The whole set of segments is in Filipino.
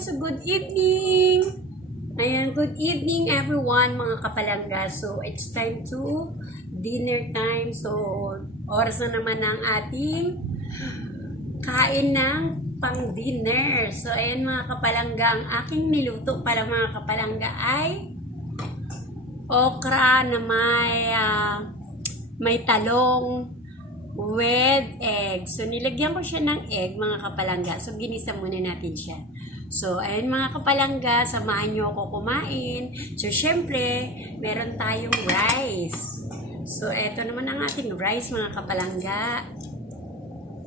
so good evening! Ayan, good evening everyone mga kapalangga. So, it's time to dinner time. So, oras na naman ng ating kain ng pang-dinner. So, ayan mga kapalangga, ang aking niluto para mga kapalangga ay okra na may talong with egg. So, nilagyan ko siya ng egg, mga kapalangga. So, ginisa muna natin siya. So, ayun mga kapalangga, samahan nyo ako kumain. So, syempre, meron tayong rice. So, eto naman ang ating rice, mga kapalangga.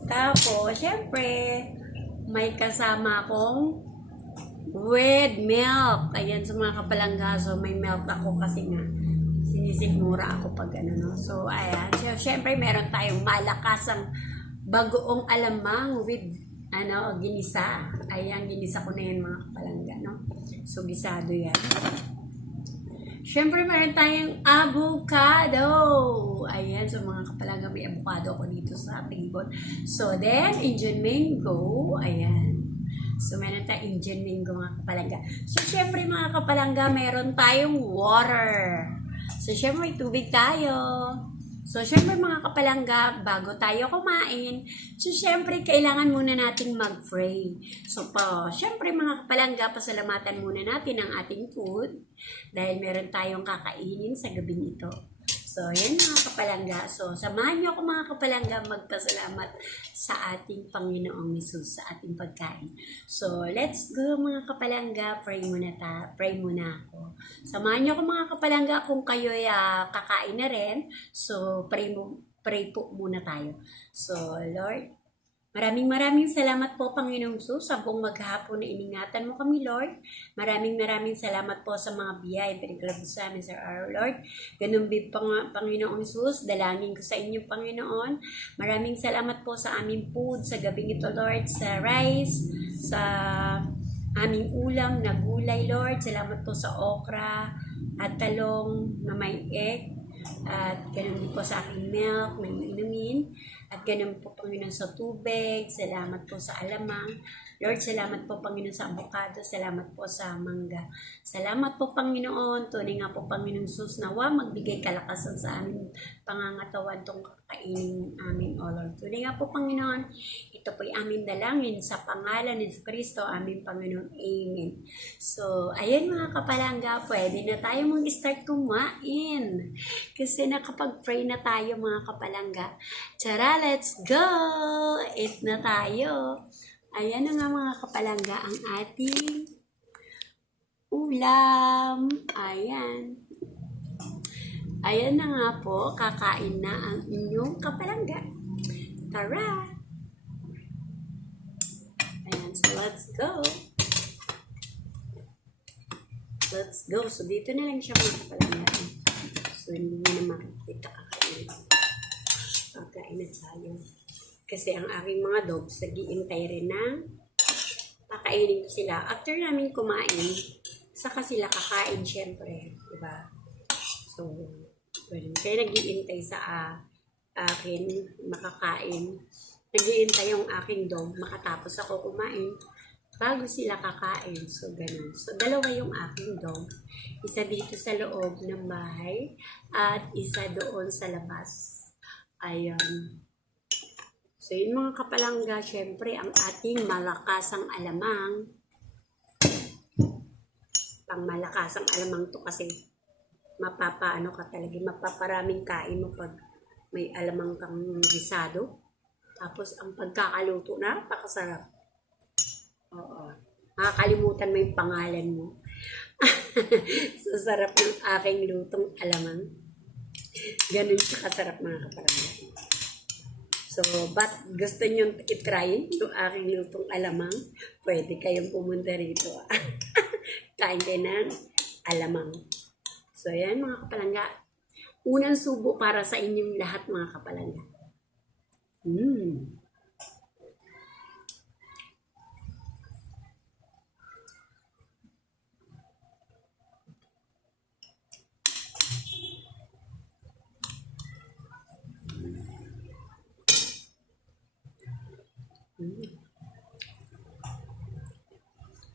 Tapos, syempre, may kasama akong with milk. Ayan, sa mga kapalangga. So, may milk ako kasi nga sinisigmura ako pag ano, no? So, ayan. So, syempre, meron tayong malakasang bagoong alamang with, ginisa. Ayan, ginisa ko na yan, mga kapalangga, no? So, gisado yan. Syempre, meron tayong avocado. Ayan, so mga kapalangga, may avocado ko dito sa table. So, then, Indian mango. Ayan. So, meron tayong Indian mango, mga kapalangga. So, syempre, mga kapalangga, meron tayong water. So, syempre, may tubig tayo. So, syempre, mga kapalangga, bago tayo kumain, so, syempre, kailangan muna nating mag-pray. So, syempre, mga kapalangga, pasalamatan muna natin ang ating food dahil meron tayong kakainin sa gabing ito. So, yan mga kapalangga. So, samahan niyo ako mga kapalangga magpasalamat sa ating Panginoong Hesus, sa ating pagkain. So, let's go mga kapalangga. Pray muna ako. Samahan niyo ako mga kapalangga kung kayo ay kakain na rin. So, pray po muna tayo. So, Lord, maraming salamat po, Panginoong Hesus, sa buong maghapon na iningatan mo kami, Lord. Maraming salamat po sa mga biyaya, pinagkalabot sa amin, Sir our Lord. Ganun din, Panginoong Hesus, dalangin ko sa inyo, Panginoon. Maraming salamat po sa aming food, sa gabing ito, Lord, sa rice, sa aming ulam na gulay, Lord. Salamat po sa okra at talong na may egg. At ganun din po sa aking milk na inumin. At ganun po, Panginoon, sa tubig. Salamat po sa alamang. Lord, salamat po, Panginoon, sa avocado. Salamat po sa mangga. Salamat po, Panginoon. Tunay nga po, Panginoon Sus, nawa magbigay kalakasan sa aming pangangatawan tong kakainin amin, O Lord. Tunay nga po, Panginoon, ito po'y aming dalangin sa pangalan ni Kristo, aming Panginoon. Amen. So, ayun mga kapalangga, pwede na tayo mag-start kumain. Kasi nakapag-pray na tayo mga kapalangga. Tara, let's go! Eat na tayo. Ayan na nga mga kapalangga ang ating ulam. Ayan. Ayan na nga po, kakain na ang inyong kapalangga. Tara! Ayan, so let's go. Let's go. So dito na lang siya mga kapalangga. So, hindi mo na makikita kakain. Kakain na tayo. Kasi ang aking mga dogs, nag-iintay rin na kakainin ko sila. After namin kumain, saka sila kakain syempre. Diba? So, kaya nag-iintay sa akin makakain. Nag-iintay yung aking dog makatapos ako kumain bago sila kakain. So, ganun. So, dalawa yung aking dog. Isa dito sa loob ng bahay at isa doon sa labas. Ayan. So, yun mga kapalangga, syempre, ang ating malakasang alamang. Pang malakasang alamang to kasi mapapaano ka talaga, mapaparaming kain mo pag may alamang kang gisado. Tapos, ang pagkakaluto, napakasarap. Oo. Makakalimutan mo yung pangalan mo. So, sarap ng aking lutong alamang. Ganun siya kasarap mga kapalangga. So, but gusto nyo itry yung aking lutong alamang, pwede kayong pumunta rito. Kain kayo ng alamang. So, yan mga kapalangga. Unang subo para sa inyong lahat mga kapalangga.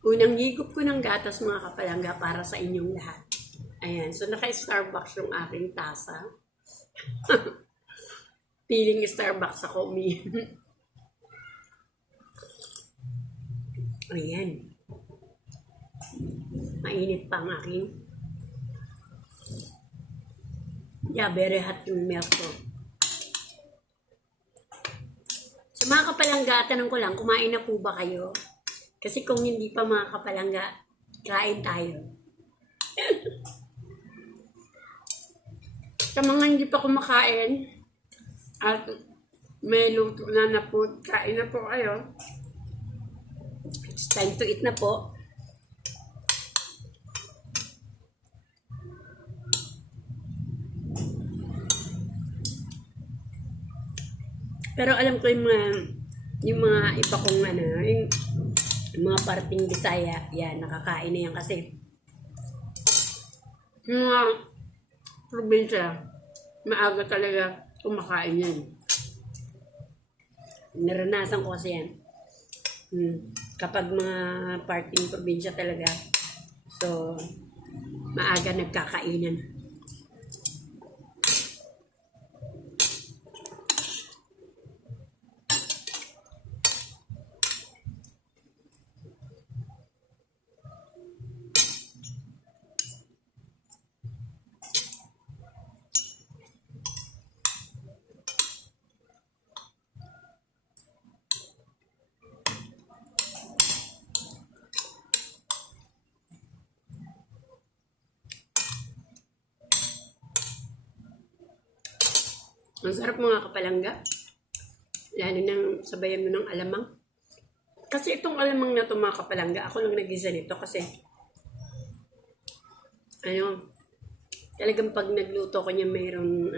Unang higop ko ng gatas mga kapalangga para sa inyong lahat. Ayan, so naka-Starbucks yung aking tasa. Feeling Starbucks ako, umi. Ayan. Mainit pa ang aking. Yeah, very hot yung milk ko. Sa mga kapalangga, tanong ko lang, kumain na po ba kayo? Kasi kung hindi pa mga kapalangga, kain tayo. Sa mga hindi pa kumakain, at may luto na po, kain na po kayo. It's time to eat na po. Pero alam ko yung mga iba kong yung mga parting Bisaya, yan, nakakain na yan kasi yung mga probinsya, maaga talaga kumakain yan. Naranasan ko kasi yan. Kapag mga parting probinsya talaga, so maaga nagkakainan. Ang sarap mga kapalangga. Lalo nang sabayan mo ng alamang. Kasi itong alamang na ito mga kapalangga, ako lang nag-isa nito kasi talagang pag nagluto ko niya mayroon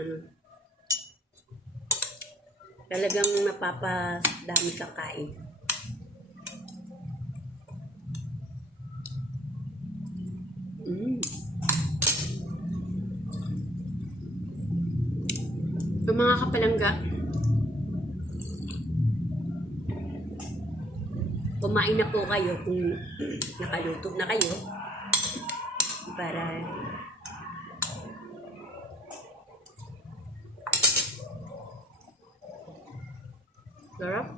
talagang napapadami kang kain. So mga kapalangga, kumain na po kayo kung nakaluto na kayo para sarap.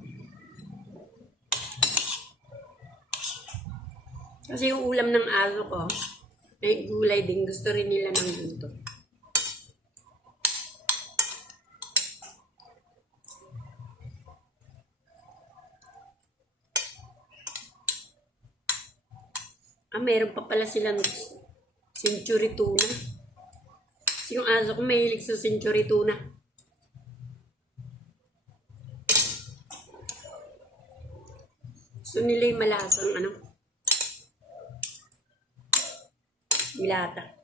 Kasi yung ulam ng aso ko may gulay din, gusto rin nila ng gunto. Meron pa pala silang century tuna. Kasi yung aso ko mahilig sa century tuna. So nila yung malasang dilata.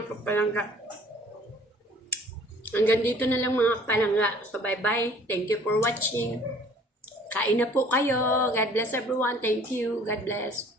Kapalangga. Hanggang dito na lang mga kapalangga. So bye-bye. Thank you for watching. Kain na po kayo. God bless everyone. Thank you. God bless.